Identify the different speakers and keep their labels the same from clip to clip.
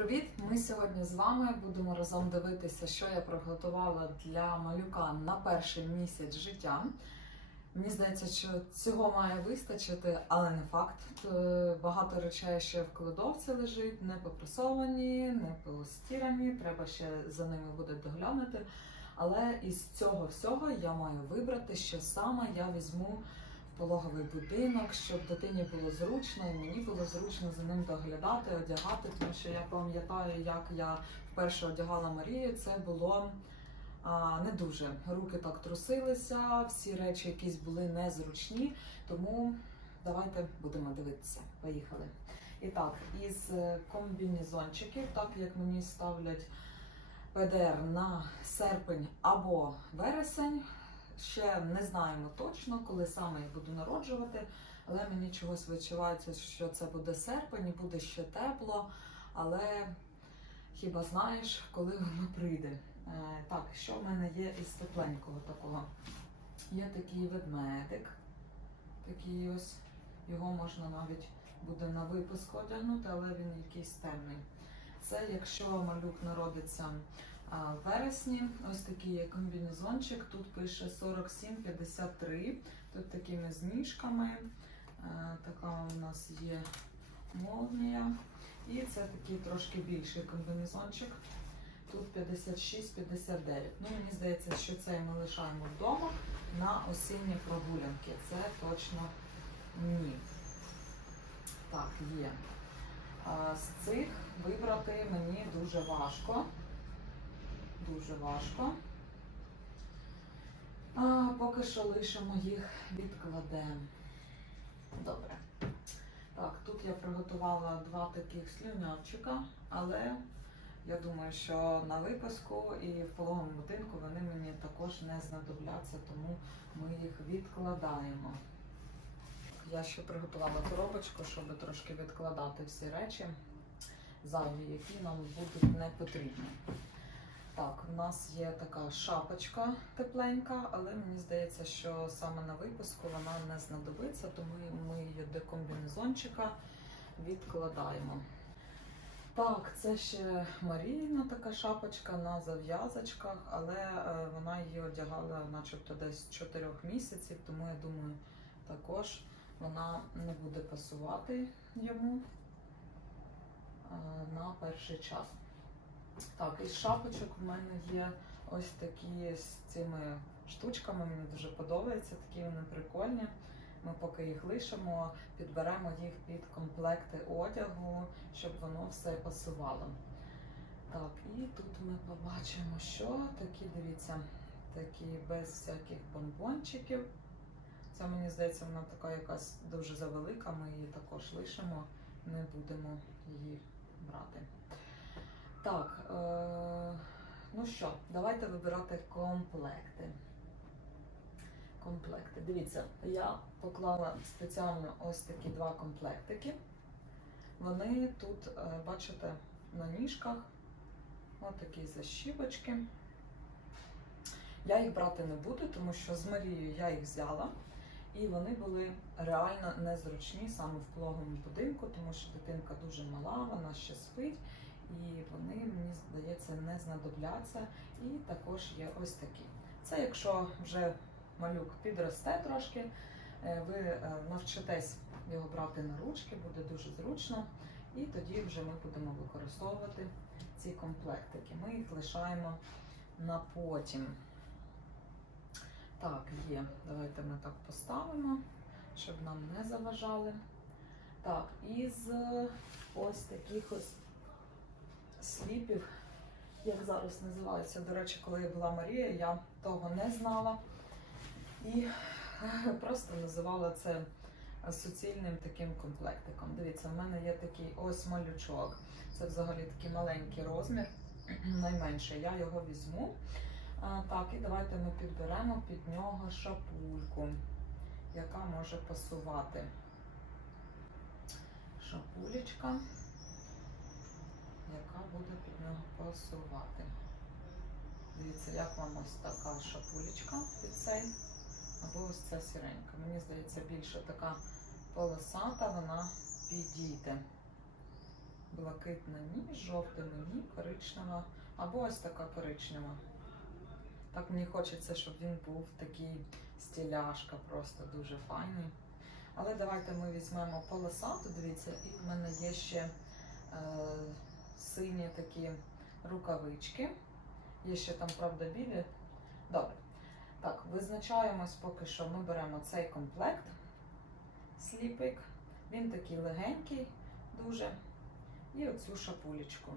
Speaker 1: Привіт! Ми сьогодні з вами будемо разом дивитися, що я приготувала для малюка на перший місяць життя. Мені здається, що цього має вистачити, але не факт. Е, Багато речей ще в кладовці лежить, не попресовані, не постірані. Треба ще за ними буде доглянути. Але із цього всього я маю вибрати, що саме я візьму пологовий будинок, щоб дитині було зручно і мені було зручно за ним доглядати, одягати. Тому що я пам'ятаю, як я вперше одягала Марію, це було а, не дуже. Руки так трусилися, всі речі якісь були незручні. Тому давайте будемо дивитися. Поїхали. І так, із е, комбінезончиків, так як мені ставлять ПДР на серпень або вересень. Ще не знаємо точно, коли саме я буду народжувати, але мені чогось відчувається, що це буде серпень буде ще тепло. Але хіба знаєш, коли воно прийде? Е, так, що в мене є із тепленького такого? Є такий ведмедик, такий ось, його можна навіть буде на випуск одягнути, але він якийсь темний. Це якщо малюк народиться в вересні, ось такий є комбінезончик. Тут пише 47,53. Тут такими зніжками. Така у нас є молнія. І це такий трошки більший комбінезончик. Тут 56-59. Ну, мені здається, що цей ми лишаємо вдома на осінні прогулянки. Це точно ні. Так, є. З цих вибрати мені дуже важко. Дуже важко. А, поки що лишимо їх, відкладемо. Добре. Так, тут я приготувала два таких слюнявчика, але я думаю, що на випуску і в пологовому будинку вони мені також не знадобляться, тому ми їх відкладаємо. Я ще приготувала коробочку, щоб трошки відкладати всі речі зайві, які нам будуть не потрібні. Так, у нас є така шапочка тепленька, але мені здається, що саме на випуску вона не знадобиться, тому ми її до комбінезончика відкладаємо. Так, це ще Маріїна така шапочка на зав'язочках, але е, вона її одягала начебто десь з 4 місяців, тому я думаю, також вона не буде пасувати йому е, на перший час. Так, із шапочок в мене є ось такі з цими штучками. Мені дуже подобаються, такі вони прикольні. Ми поки їх лишимо, підберемо їх під комплекти одягу, щоб воно все пасувало. Так, і тут ми побачимо, що такі, дивіться, такі без всяких бомбончиків. Це мені здається, вона така якась дуже завелика. Ми її також лишимо, не будемо її брати. Так, е, ну що, давайте вибирати комплекти. Комплекти. Дивіться, я поклала спеціально ось такі два комплектики. Вони тут, е, бачите, на ніжках. Ось такі защіпочки. Я їх брати не буду, тому що з Марією я їх взяла. І вони були реально незручні саме в пологовому будинку, тому що дитинка дуже мала, вона ще спить і вони, мені здається, не знадобляться. І також є ось такі. Це якщо вже малюк підросте трошки, е, ви е, навчитесь його брати на ручки, буде дуже зручно. І тоді вже ми будемо використовувати ці комплектики. Ми їх лишаємо на потім. Так, є. Давайте ми так поставимо, щоб нам не заважали. Так, із е, ось таких ось сліпів, як зараз називаються. До речі, коли я була Марія, я того не знала. І просто називала це суцільним таким комплектиком. Дивіться, в мене є такий ось малючок. Це взагалі такий маленький розмір, найменший. Я його візьму. Так, і давайте ми підберемо під нього шапульку, яка може пасувати. Шапулечка яка буде під нього пасувати. Дивіться, як вам ось така шапулечка під цей, або ось ця сіренька. Мені здається, більше така полосата, вона підійде. блакитна ніж, жовтий мені, коричнева, або ось така коричнева. Так мені хочеться, щоб він був такий стіляшка, просто дуже файний. Але давайте ми візьмемо полосату, дивіться, і в мене є ще е, сині такі рукавички. Є ще там, правда, білі. Добре. Так, визначаємось поки що. Ми беремо цей комплект сліпик. Він такий легенький, дуже. І оцю шапулечку.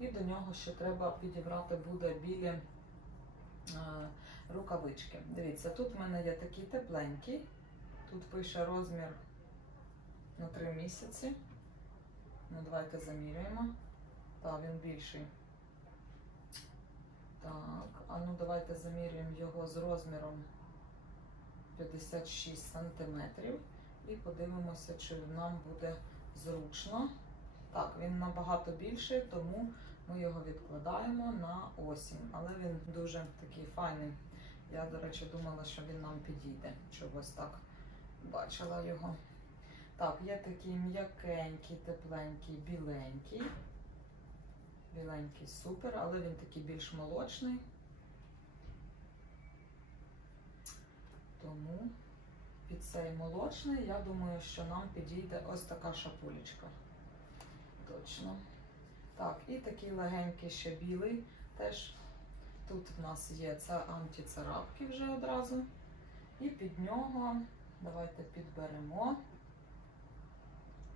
Speaker 1: І до нього ще треба підібрати буде білі е, рукавички. Дивіться, тут в мене є такий тепленький. Тут пише розмір на 3 місяці. Ну, давайте заміряємо. Так, він більший. Так, а ну давайте замірюємо його з розміром 56 сантиметрів і подивимося, чи нам буде зручно. Так, він набагато більший, тому ми його відкладаємо на осінь. Але він дуже такий файний. Я, до речі, думала, що він нам підійде. Чогось так бачила його. Так, є такий м'якенький, тепленький, біленький. Біленький супер, але він такий більш молочний. Тому під цей молочний, я думаю, що нам підійде ось така шапулечка. Точно. Так, і такий легенький ще білий. Теж тут в нас є це антицарапки вже одразу. І під нього давайте підберемо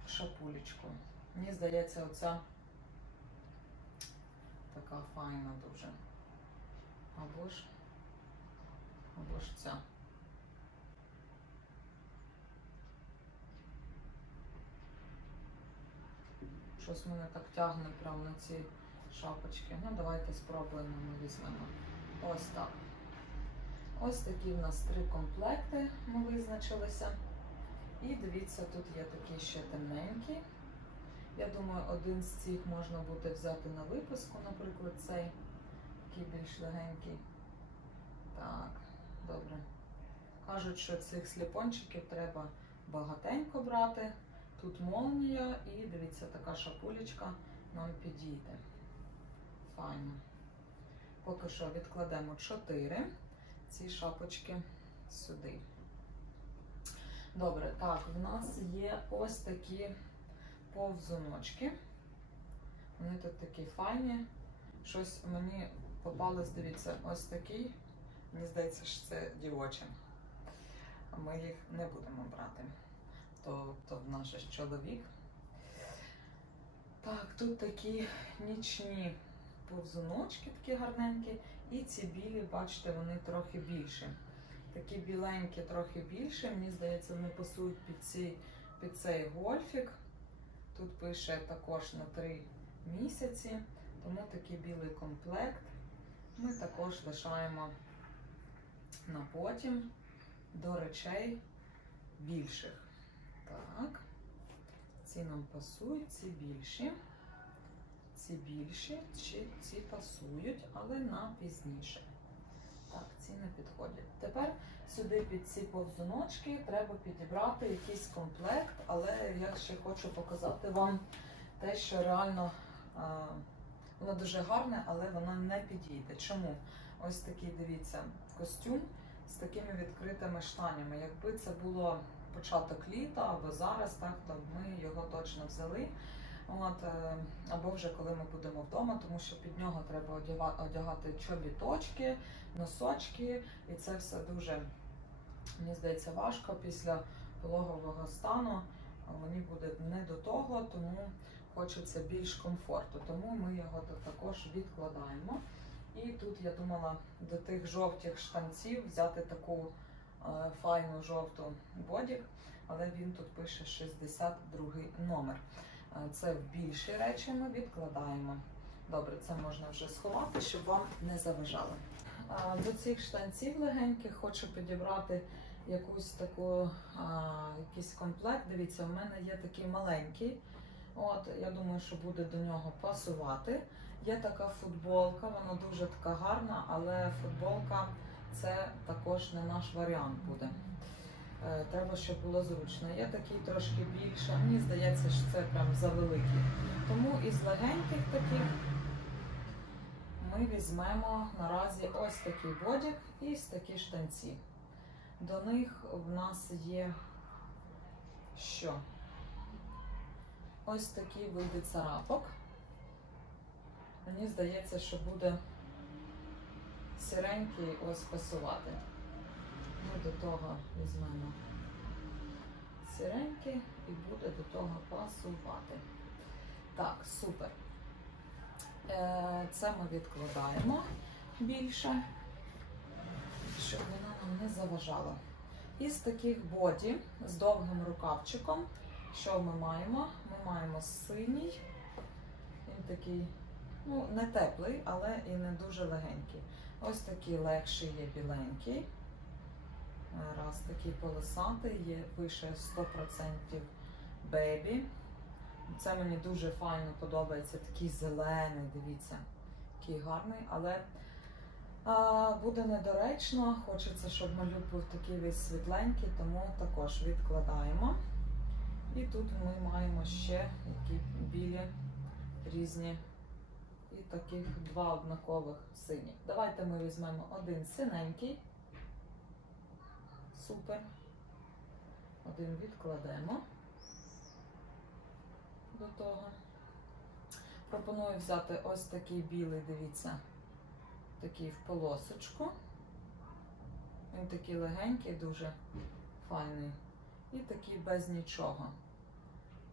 Speaker 1: шапулечку. Мені здається, оця така файна дуже. Або ж, або ж ця. Щось мене так тягне прямо на ці шапочки. Ну, давайте спробуємо, ми візьмемо. Ось так. Ось такі в нас три комплекти ми визначилися. І дивіться, тут є такий ще темненький. Я думаю, один з цих можна буде взяти на випуску, наприклад, цей такий більш легенький. Так, добре. Кажуть, що цих сліпончиків треба багатенько брати. Тут молнія і дивіться, така шапулечка нам підійде. Файно. Поки що відкладемо 4 ці шапочки сюди. Добре, так, в нас є ось такі повзуночки. Вони тут такі файні. Щось мені попалось, дивіться, ось такий. Мені здається, що це дівоче. Ми їх не будемо брати. То, то в наш чоловік. Так, тут такі нічні повзуночки, такі гарненькі. І ці білі, бачите, вони трохи більші. Такі біленькі, трохи більше. Мені здається, вони пасують під, ці, під цей гольфік. Тут пише також на 3 місяці, тому такий білий комплект ми також лишаємо на потім до речей більших. Так, ці нам пасують, ці більші. Ці більші, чи ці пасують, але на пізніше. Так, ці не підходять. Тепер сюди під ці повзуночки треба підібрати якийсь комплект, але я ще хочу показати вам те, що реально а, воно дуже гарне, але воно не підійде. Чому? Ось такий, дивіться, костюм з такими відкритими штанями. Якби це було початок літа або зараз, так, то ми його точно взяли. От, е, або вже коли ми будемо вдома, тому що під нього треба одягати чобіточки, носочки, і це все дуже, мені здається, важко після пологового стану. Мені буде не до того, тому хочеться більш комфорту. Тому ми його також відкладаємо. І тут я думала до тих жовтих штанців взяти таку е, файну жовту бодік, але він тут пише 62 номер. Е, Це в більші речі ми відкладаємо. Добре, це можна вже сховати, щоб вам не заважало. До цих штанців легеньких хочу підібрати якусь таку, а, якийсь комплект. Дивіться, у мене є такий маленький. От, я думаю, що буде до нього пасувати. Є така футболка, вона дуже така гарна, але футболка це також не наш варіант буде. Е, Треба, щоб було зручно. Є такий трошки більше. Мені здається, що це прям завеликий. Тому із легеньких таких ми візьмемо наразі ось такий бодік і ось такі штанці. До них в нас є що? Ось такий вийде царапок. Мені здається, що буде сіренький ось пасувати. Ми до того візьмемо сіренький і буде до того пасувати. Так, супер. Е, Це ми відкладаємо більше, щоб вона нам не заважала. Із таких боді з довгим рукавчиком, що ми маємо? Ми маємо синій, він такий, ну, не теплий, але і не дуже легенький. Ось такий легший є біленький. Е, Раз такий полосатий, є вище 100% бебі. Це мені дуже файно подобається. Такий зелений, дивіться, який гарний, але а, буде недоречно. Хочеться, щоб малюк був такий весь світленький, тому також відкладаємо. І тут ми маємо ще які білі різні і таких два однакових синіх. Давайте ми візьмемо один синенький. Супер. Один відкладемо до того. Пропоную взяти ось такий білий, дивіться, такий в полосочку. Він такий легенький, дуже файний. І такий без нічого.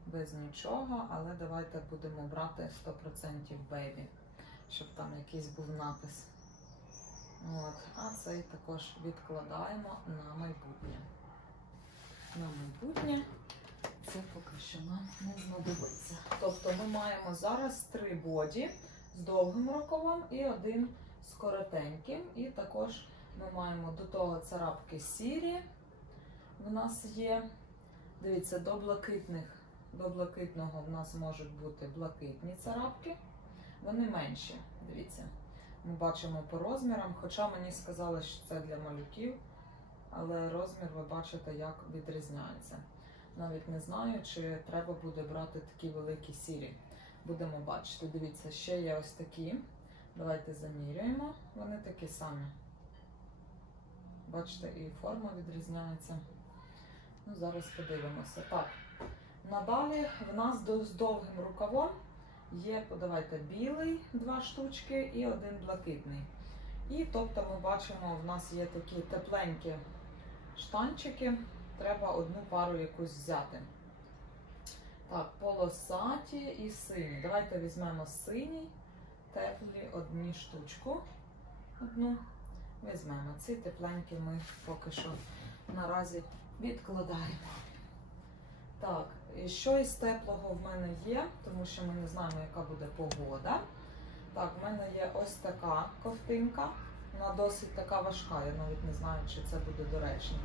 Speaker 1: Без нічого, але давайте будемо брати 100% бейбі, щоб там якийсь був напис. От. А цей також відкладаємо на майбутнє. На майбутнє це поки що нам не знадобиться. Тобто ми маємо зараз три боді з довгим рукавом і один з коротеньким. І також ми маємо до того царапки сірі. В нас є, дивіться, до блакитних, до блакитного в нас можуть бути блакитні царапки. Вони менші, дивіться. Ми бачимо по розмірам, хоча мені сказали, що це для малюків, але розмір ви бачите, як відрізняється. Навіть не знаю, чи треба буде брати такі великі сірі. Будемо бачити. Дивіться, ще є ось такі. Давайте замірюємо. Вони такі самі. Бачите, і форма відрізняється. Ну, зараз подивимося. Так. Надалі в нас з довгим рукавом є, подавайте, білий два штучки і один блакитний. І тобто ми бачимо, в нас є такі тепленькі штанчики. Треба одну пару якусь взяти. Так, полосаті і сині. Давайте візьмемо синій, теплі одні штучку. Одну візьмемо. Ці тепленькі ми поки що наразі відкладаємо. Так, і що із теплого в мене є, тому що ми не знаємо, яка буде погода. Так, в мене є ось така ковтинка. Вона досить така важка, я навіть не знаю, чи це буде доречно.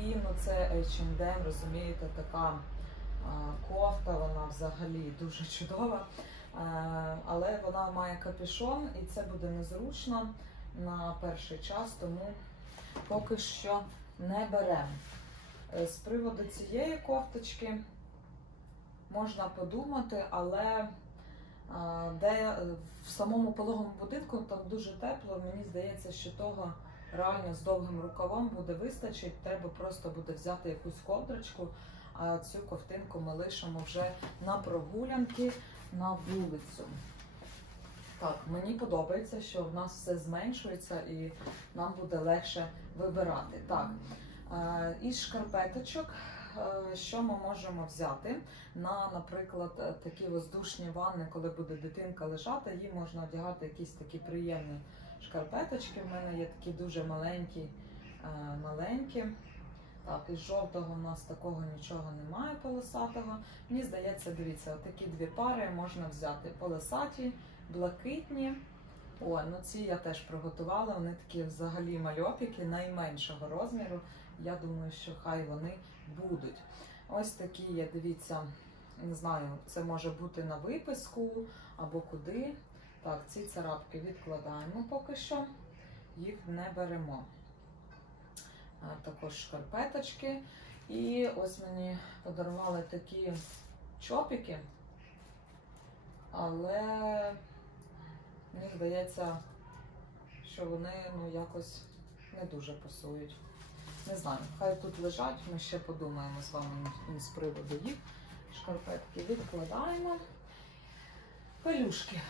Speaker 1: І ну, це H&M, розумієте, така а, кофта, вона взагалі дуже чудова. Е, але вона має капюшон і це буде незручно на перший час, тому поки що не беремо. Е, З приводу цієї кофточки можна подумати, але де е, в самому пологовому будинку там дуже тепло, мені здається, що того реально з довгим рукавом буде вистачить. Треба просто буде взяти якусь ковдрочку, а цю ковтинку ми лишимо вже на прогулянки на вулицю. Так, мені подобається, що в нас все зменшується і нам буде легше вибирати. Так, із шкарпеточок, е, що ми можемо взяти на, наприклад, е, такі воздушні ванни, коли буде дитинка лежати, їй можна одягати якісь такі приємні шкарпеточки. В мене є такі дуже маленькі, е, маленькі. Так, із жовтого в нас такого нічого немає полосатого. Мені здається, дивіться, такі дві пари можна взяти полосаті, блакитні. О, ну ці я теж приготувала. Вони такі взагалі мальопіки найменшого розміру. Я думаю, що хай вони будуть. Ось такі є, дивіться, не знаю, це може бути на виписку або куди. Так, ці царапки відкладаємо поки що, їх не беремо. також шкарпеточки. І ось мені подарували такі чопіки, але мені здається, що вони ну, якось не дуже пасують. Не знаю, хай тут лежать, ми ще подумаємо з вами з приводу їх. Шкарпетки відкладаємо. Пелюшки.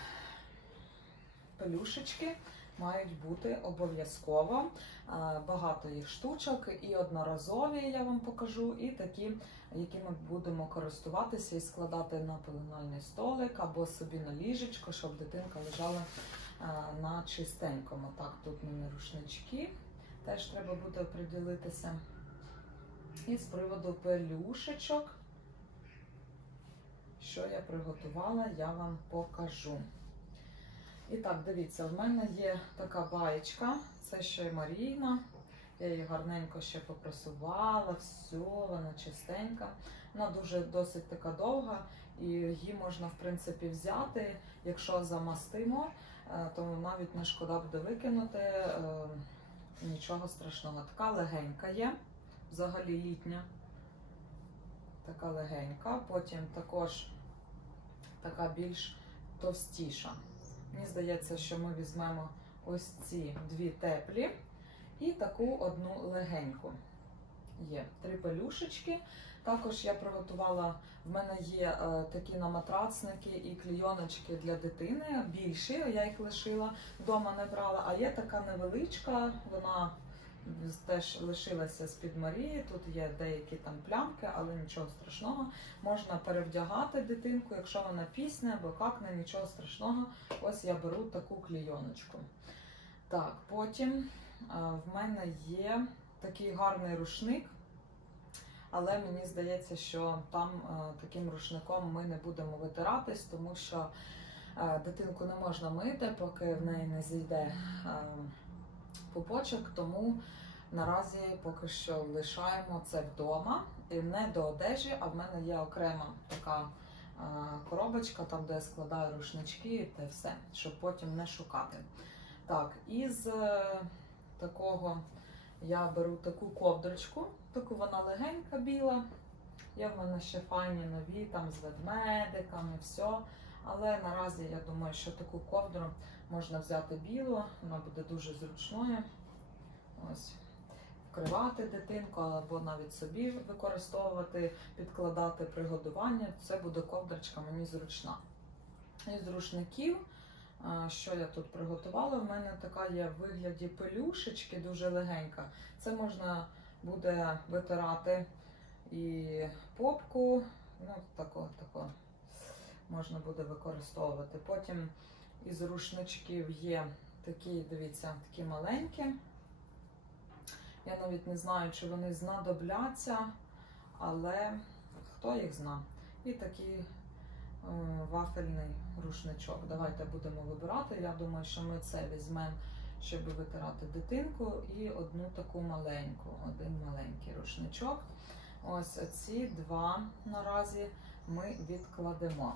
Speaker 1: Пелюшечки мають бути обов'язково. Багато їх штучок, і одноразові я вам покажу, і такі, якими будемо користуватися і складати на пеленальний столик або собі на ліжечко, щоб дитинка лежала на чистенькому. Так, тут мене рушнички, теж треба буде приділитися. І з приводу пелюшечок, що я приготувала, я вам покажу. І так, дивіться, в мене є така баєчка, це ще й Марійна. Я її гарненько ще попрасувала, все, вона чистенька. Вона дуже досить така довга, і її можна, в принципі, взяти. Якщо замастимо, е, то навіть не шкода буде викинути. Нічого страшного. Така легенька є, взагалі літня. Така легенька. Потім також така більш товстіша. Мені здається, що ми візьмемо ось ці дві теплі і таку одну легеньку. Є три пелюшечки. Також я приготувала, в мене є е, такі наматрацники і клійоночки для дитини. Більші, я їх лишила, вдома не брала. А є така невеличка, вона теж лишилася з-під Марії. Тут є деякі там плямки, але нічого страшного. Можна перевдягати дитинку, якщо вона пісне або какне, нічого страшного. Ось я беру таку клійоночку. Так, потім а, в мене є такий гарний рушник, але мені здається, що там таким рушником ми не будемо витиратись, тому що дитинку не можна мити, поки в неї не зійде пупочок, тому наразі поки що лишаємо це вдома. І не до одежі, а в мене є окрема така коробочка, там де я складаю рушнички та все, щоб потім не шукати. Так, із е, такого я беру таку ковдрочку, таку вона легенька біла. Є в мене ще файні нові там з ведмедиками, все. Але наразі я думаю, що таку ковдру можна взяти білу, вона буде дуже зручною. Ось. Вкривати дитинку або навіть собі використовувати, підкладати при годуванні. Це буде ковдрочка мені зручна. Із рушників, що я тут приготувала, в мене така є в вигляді пелюшечки, дуже легенька. Це можна буде витирати і попку, ну, тако, тако можна буде використовувати. Потім із рушничків є такі, дивіться, такі маленькі. Я навіть не знаю, чи вони знадобляться, але хто їх зна. І такий е, вафельний рушничок. Давайте будемо вибирати. Я думаю, що ми це візьмемо, щоб витирати дитинку, і одну таку маленьку, один маленький рушничок. Ось ці два наразі ми відкладемо.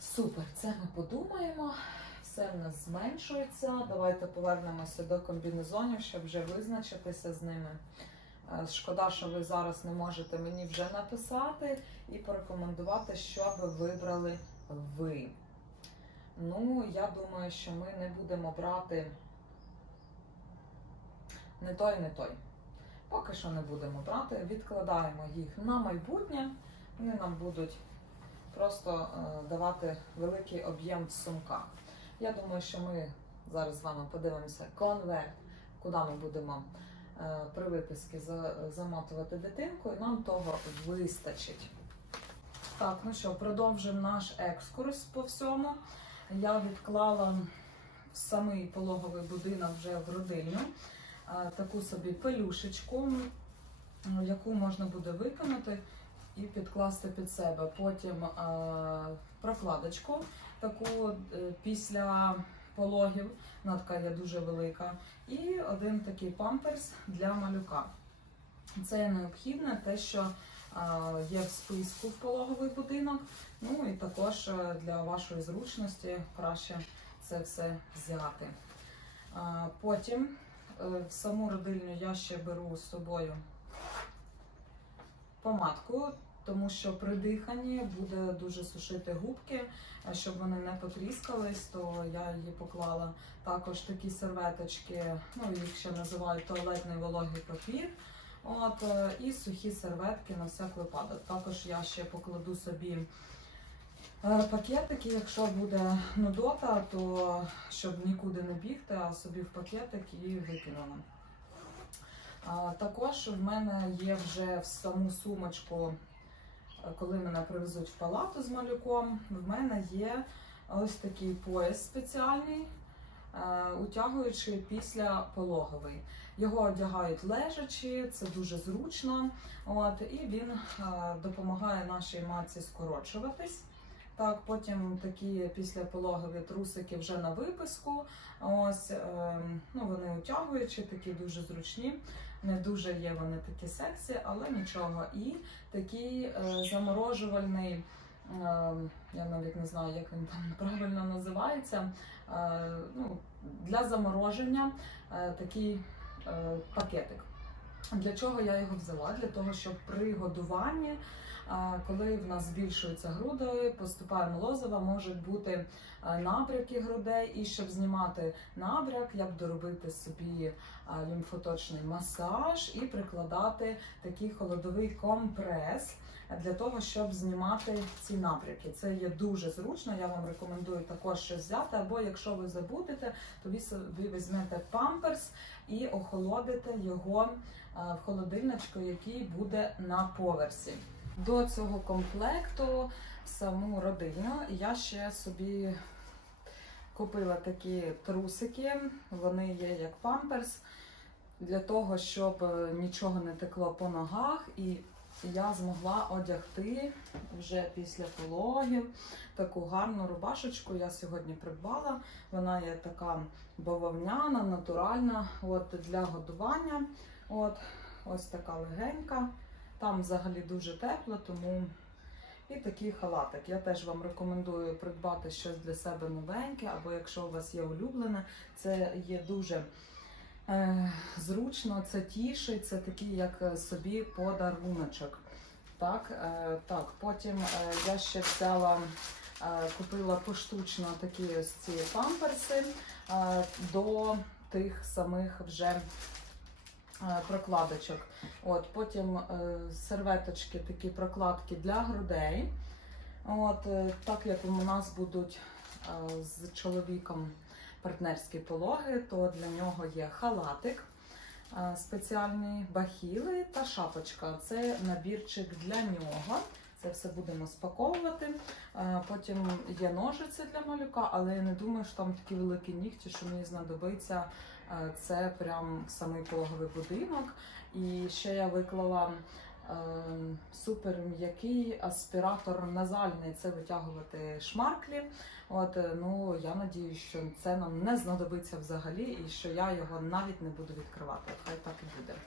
Speaker 1: Супер, це ми подумаємо. Все в нас зменшується. Давайте повернемося до комбінезонів, щоб вже визначитися з ними. Е, Шкода, що ви зараз не можете мені вже написати і порекомендувати, що ви вибрали ви. Ну, я думаю, що ми не будемо брати не той, не той. Поки що не будемо брати, відкладаємо їх на майбутнє. Вони нам будуть просто е, давати великий об'єм в сумках. Я думаю, що ми зараз з вами подивимося конверт, куди ми будемо е, при виписці за- замотувати дитинку, і нам того вистачить. Так, ну що, продовжимо наш екскурс по всьому. Я відклала в самий пологовий будинок вже в родильню е, таку собі пелюшечку, яку можна буде виконати і підкласти під себе. Потім прокладочку таку е, після пологів, вона така є дуже велика, і один такий памперс для малюка. Це необхідне, те, що є в списку в пологовий будинок. Ну і також е, для вашої зручності краще це все взяти. Потім е, в саму родильню я ще беру з собою помадку, тому що при диханні буде дуже сушити губки, щоб вони не потріскались, то я її поклала. Також такі серветочки, ну їх ще називають туалетний вологий папір. От, е, і сухі серветки на всяк випадок. Також я ще покладу собі е, пакетики, якщо буде нудота, то щоб нікуди не бігти, а собі в пакетик і викинула. Також в мене є вже в саму сумочку, е, коли мене привезуть в палату з малюком, в мене є ось такий пояс спеціальний, е, утягуючий після пологовий. Його одягають лежачи, це дуже зручно. От, і він е, допомагає нашій матці скорочуватись. Так, потім такі післяпологові трусики вже на виписку. Ось е, ну, вони утягуючі, такі дуже зручні. Не дуже є вони такі сексі, але нічого. І такий е, заморожувальний, е, я навіть не знаю, як він там правильно називається. Е, ну, для замороження е, такий е, пакетик. Для чого я його взяла? Для того, щоб при годуванні, коли в нас збільшуються груди, поступає молозива, можуть бути набряки грудей, і щоб знімати набряк, як доробити собі лімфоточний масаж і прикладати такий холодовий компрес. Для того щоб знімати ці набряки, це є дуже зручно. Я вам рекомендую також щось взяти. Або якщо ви забудете, то ви візьмете памперс і охолодите його в холодильничку, який буде на поверсі. До цього комплекту саму родину я ще собі купила такі трусики. Вони є як памперс для того, щоб е, нічого не текло по ногах, і я змогла одягти вже після пологів таку гарну рубашечку. Я сьогодні придбала. Вона є така бавовняна, натуральна, от для годування. От ось така легенька. Там взагалі дуже тепло, тому і такий халатик. Я теж вам рекомендую придбати щось для себе новеньке, або якщо у вас є улюблене, це є дуже зручно, це тішить, це такий як е, собі подаруночок. Так, е, так, потім е, я ще взяла, е, купила поштучно такі ось ці памперси е, до тих самих вже е, прокладочок. От, потім е, серветочки, такі прокладки для грудей. От, е, так як у нас будуть е, з чоловіком партнерські пологи, то для нього є халатик, спеціальні бахіли та шапочка. Це набірчик для нього. Це все будемо спаковувати. Потім є ножиці для малюка, але я не думаю, що там такі великі нігті, що мені знадобиться це прям самий пологовий будинок. І ще я виклала супер м'який аспіратор назальний це витягувати шмарклі. От е, ну я надію, що це нам не знадобиться взагалі, і що я його навіть не буду відкривати. Хай так і буде.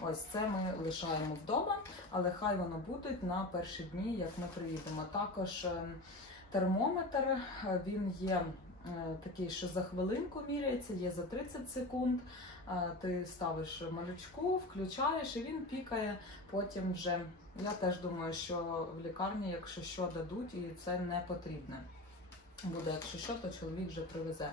Speaker 1: Ось це ми лишаємо вдома, але хай воно будуть на перші дні, як ми приїдемо. Також е, термометр е, він є такий, що за хвилинку міряється, є за 30 секунд. Е, Ти ставиш малючку, включаєш і він пікає. Потім вже я теж думаю, що в лікарні, якщо що дадуть, і це не потрібне. Буде, якщо що, то чоловік вже привезе.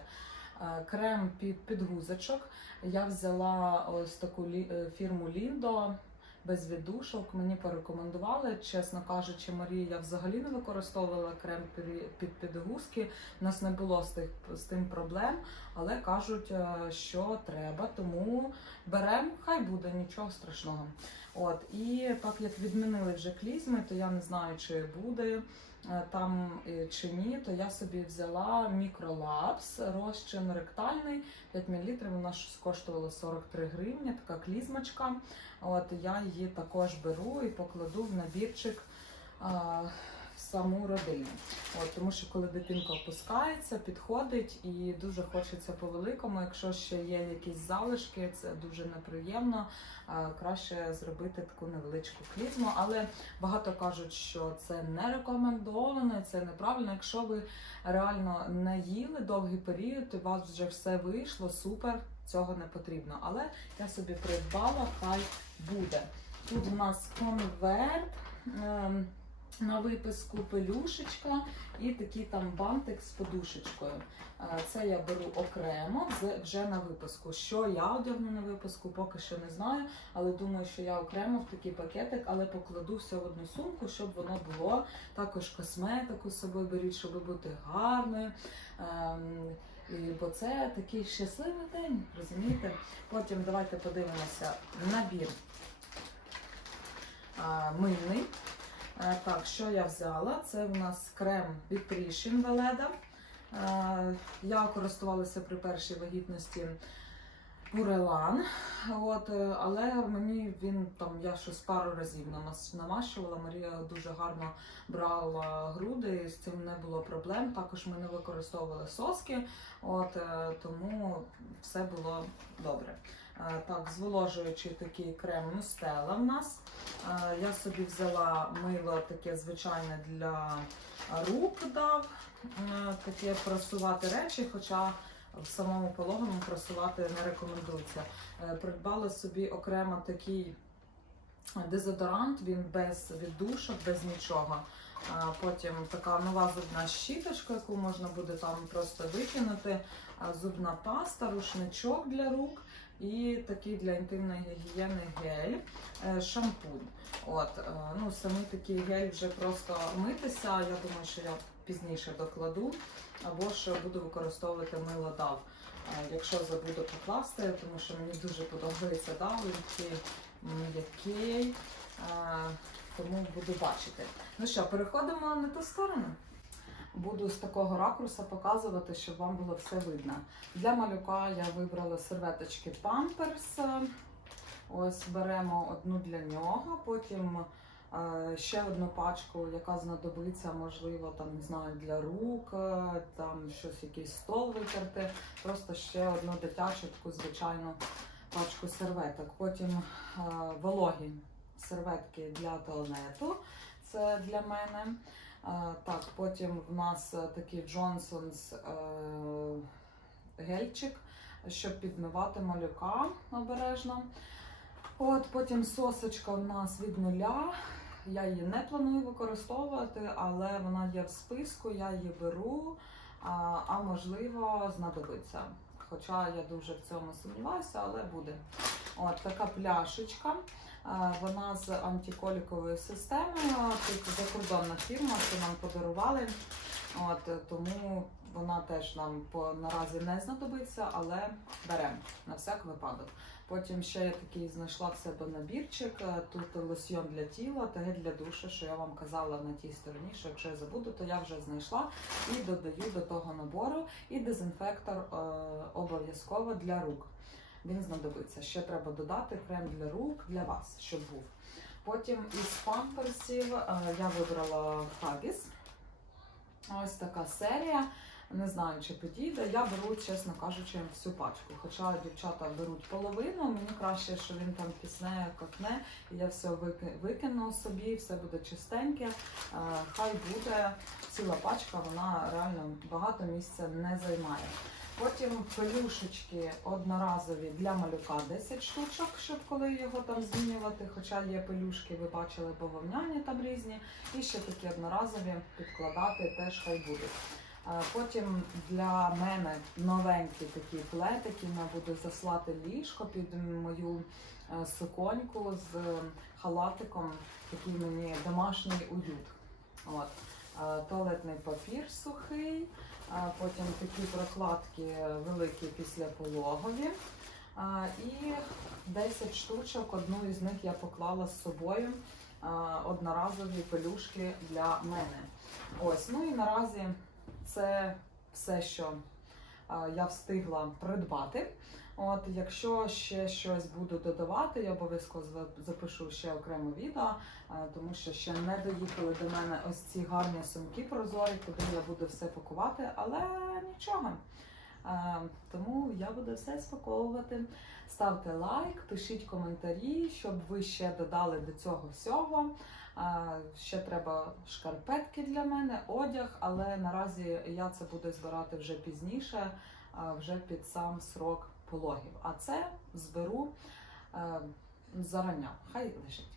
Speaker 1: Е, Крем під підгузочок. Я взяла ось таку е, фірму Ліндо без віддушок. Мені порекомендували. Чесно кажучи, Марія, я взагалі не використовувала крем пі- під підгузки. У нас не було з, тих, з тим проблем, але кажуть, е, що треба, тому беремо, хай буде нічого страшного. От і так як відмінили вже клізми, то я не знаю, чи буде там е, чи ні, то я собі взяла мікролапс, розчин ректальний 5 мл, вона ж коштувала 43 гривні, така клізмочка. От я її також беру і покладу в набірчик а, в саму родину. От, тому що коли дитинка опускається, підходить і дуже хочеться по великому. Якщо ще є якісь залишки, це дуже неприємно. Краще зробити таку невеличку клізму, але багато кажуть, що це не рекомендовано, це неправильно. Якщо ви реально не їли довгий період, у вас вже все вийшло, супер, цього не потрібно. Але я собі придбала, хай буде. Тут у нас конверт. На виписку пелюшечка і такий там бантик з подушечкою. Е, Це я беру окремо вже на виписку. Що я одягну на виписку, поки що не знаю, але думаю, що я окремо в такий пакетик, але покладу все в одну сумку, щоб воно було. Також косметику з собою беріть, щоб бути гарною. Ем, бо це такий щасливий день, розумієте? Потім давайте подивимося набір а, мильний. Е, Так, що я взяла? Це в нас крем від тріщин Веледа. Е, Я користувалася при першій вагітності Пурелан. От, е, але мені він там, я щось пару разів намащувала. Марія дуже гарно брала груди, і з цим не було проблем. Також ми не використовували соски, от, тому все було добре. Е, Так, зволожуючий такий крем Мустела в нас. Е, Я собі взяла мило таке звичайне для рук дав, е, таке просувати речі, хоча в самому пологовому просувати не рекомендується. Придбала собі окремо такий дезодорант, він без віддушок, без нічого. Потім така нова зубна щіточка, яку можна буде там просто викинути, зубна паста, рушничок для рук і такий для інтимної гігієни гель, е, шампунь. От, е, ну, самий такий гель вже просто митися. Я думаю, що я пізніше докладу, або ж буду використовувати мило дав. Е, Якщо забуду покласти, тому що мені дуже подобається дав, такий м'який, тому буду бачити. Ну що, переходимо на ту сторону. Буду з такого ракурсу показувати, щоб вам було все видно. Для малюка я вибрала серветочки Pampers. Ось беремо одну для нього, потім е, ще одну пачку, яка знадобиться, можливо, там не знаю, для рук, е, там щось, якийсь стол витерти. Просто ще одну дитячу таку звичайну пачку серветок. Потім е, вологі серветки для туалету. Це для мене. Так, потім в нас е, такий Johnson's е, гельчик, щоб підмивати малюка обережно. От потім сосочка в нас від нуля. Я її не планую використовувати, але вона є в списку, я її беру, а, а можливо знадобиться. Хоча я дуже в цьому сумніваюся, але буде. От така пляшечка. Вона з антиколіковою системою. Тут закордонна фірма, що нам подарували. От тому вона теж нам по наразі не знадобиться, але беремо на всяк випадок. Потім ще я такий знайшла в себе набірчик. е, Тут лосьйон для тіла та гель для душу, що я вам казала на тій стороні, що якщо я забуду, то я вже знайшла і додаю до того набору. І дезінфектор е, обов'язково для рук. Він знадобиться. Ще треба додати крем для рук для вас, щоб був. Потім із памперсів е, я вибрала Huggies. Ось така серія. Не знаю, чи підійде. Я беру, чесно кажучи, всю пачку. Хоча дівчата беруть половину, мені краще, що він там пісне, какне, і я все викину собі, все буде чистеньке. Е, Хай буде ціла пачка, вона реально багато місця не займає. Потім пелюшечки одноразові для малюка 10 штучок, щоб коли його там змінювати. Хоча є пелюшки, ви бачили бавовняні там різні. І ще такі одноразові підкладати теж хай будуть. Потім для мене новенький такий плед, який я буду заслати ліжко під мою е, суконьку з халатиком, такий мені домашній уют. От. Туалетний папір сухий, потім такі прокладки великі післяпологові. А, І 10 штучок, одну із них я поклала з собою одноразові пелюшки для мене. Ось, ну і наразі це все, що я встигла придбати. От, якщо ще щось буду додавати, я обов'язково запишу ще окреме відео, е, тому що ще не доїхали до мене ось ці гарні сумки прозорі, куди я буду все пакувати, але нічого. Е, Тому я буду все спаковувати. Ставте лайк, пишіть коментарі, щоб ви ще додали до цього всього. Е, Ще треба шкарпетки для мене, одяг, але наразі я це буду збирати вже пізніше, вже під сам срок пологів. А це зберу е, зарання. Хай лежить.